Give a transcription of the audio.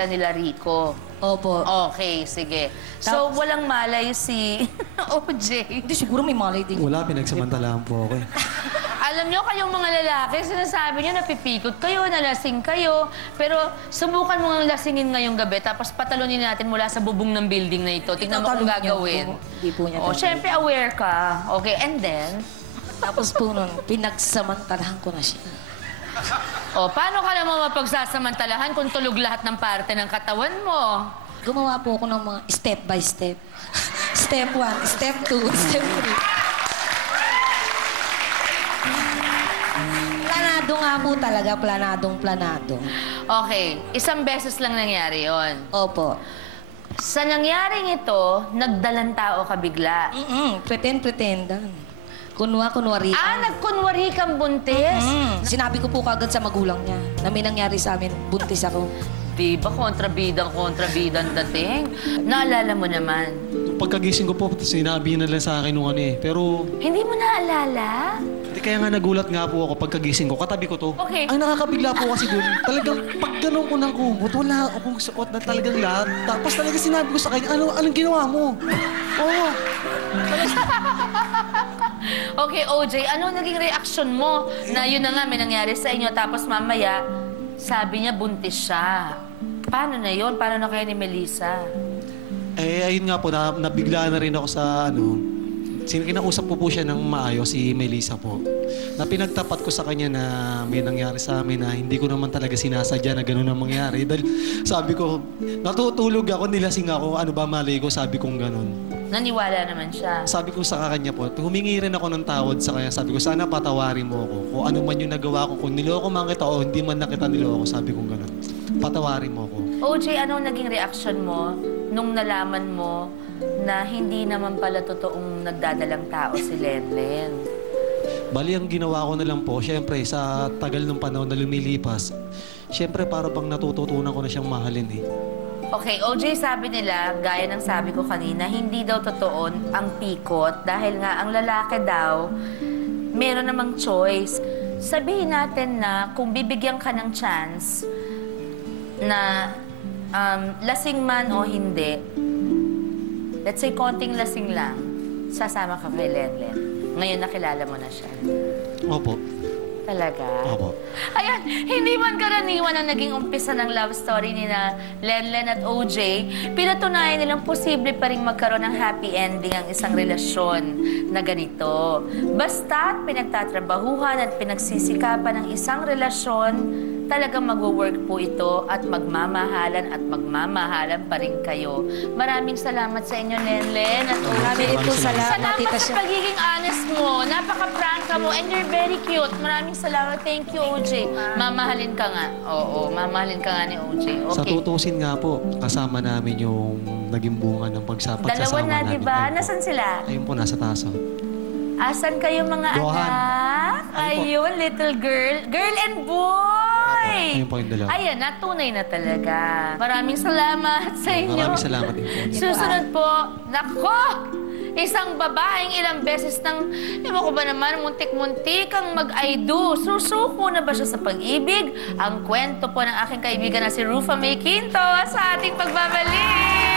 nila Rico. Opo. Okay, sige. So, walang malay si OJ. Hindi, siguro may malay din. Wala, pinagsamantalahan po ako eh. Alam nyo, kayong mga lalaki, sinasabi nyo napipikot kayo, nalasing kayo. Pero subukan mo nga lasingin ngayong gabi, tapos patalunin natin mula sa bubong ng building na ito. Tingnan mo kung gagawin. Hindi po niya. O, syempre aware ka. Okay, and then? Tapos po nun, pinagsamantalahan ko na siya. O, paano ka naman mapagsasamantalahan kung tulog lahat ng parte ng katawan mo? Gumawa po ako ng mga step by step. Step 1, step 2, step 3. Planado nga po talaga, planado. Okay, isang beses lang nangyari yon. Opo. Sa nangyaring ito, nagdalang tao ka bigla. Pretendan. Kunwari. Nagkunwari kang buntis? Sinabi ko po kagad sa magulang niya na may nangyari sa amin, buntis ako. Di ba kontrabidang dating? Naalala mo naman. Pagkagising ko po, sinabi na lang sa akin nung ano eh. Pero... Hindi mo naalala? Hindi, kaya nga nagulat nga po ako pagkagising ko. Katabi ko to. Okay. Ang nakakabigla po kasi dun, talagang pag ganun ko ng kumot, wala akong suot na talagang lahat. Tapos talaga sinabi ko sa kanya, anong ginawa mo? Oo. Okay, OJ, ano naging reaksyon mo na yun na nga may nangyari sa inyo tapos mamaya sabi niya buntis siya? Paano na yun? Paano na kayo ni Melissa? Eh, ayun nga po, nabigla na rin ako sa kinausap po siya ng maayos, si Melissa po. Na pinagtapat ko sa kanya na may nangyari sa amin na hindi ko naman talaga sinasadya na gano'n ang mangyari. Dahil sabi ko, natutulog ako, nilasing ako, ano ba mali ko, sabi kong gano'n. Naniwala naman siya. Sabi ko sa kanya po, humingi rin ako ng tawad sa kanya. Sabi ko, sana patawarin mo ako. Kung ano man yung nagawa ko, kung niloko man kita o hindi man nakita niloko, sabi kong gano'n. Patawarin mo ako. OJ, anong naging reaksyon mo nung nalaman mo na hindi naman pala totoong nagdadalang tao si Lenlen? Bali, ang ginawa ko na lang po, syempre, sa tagal ng panahon na lumilipas, syempre, para bang natututunan ko na siyang mahalin eh. Okay, OJ, sabi nila, gaya ng sabi ko kanina, hindi daw totoo ang pikot dahil nga ang lalaki daw, meron namang choice. Sabihin natin na kung bibigyan ka ng chance na lasing man o hindi, let's say konting lasing lang, sasama ka kay Lenlen. Ngayon nakilala mo na siya. Opo. Talaga? Opo. Ayan, hindi man karaniwan ang naging umpisa ng love story ni na Lenlen at OJ, pinatunayan nilang posible pa rin magkaroon ng happy ending ang isang relasyon na ganito. Basta't pinagtatrabahuhan at pinagsisikapan ng isang relasyon, talagang mag-work po ito at magmamahalan pa rin kayo. Maraming salamat sa inyo, Lenlen at OJ. Maraming po salamat, Tita sa pagiging honest mo. Napaka-prangka mo and you're very cute. Maraming salamat. Thank you, OJ. Mamahalin ka nga. Oo, mamahalin ka nga ni OJ. Okay. Sa tutusin nga po, kasama namin yung naging bunga ng pagsama Dalawa na, namin. diba? Nasaan sila? Ayun po, nasa taso. Asan kayo mga Johan. anak? Ayun, little girl. Girl and boy! Ayun po yung dalawa. Ayan, natunay na talaga. Maraming salamat sa inyo. Maraming salamat din po. Susunod po, nako! Isang babaeng ilang beses nang, ewan ko ba naman, muntik-muntik ang mag-I do. Susuko na ba siya sa pag-ibig? Ang kwento po ng aking kaibigan na si Rufa May Quinto sa ating pagbabalik.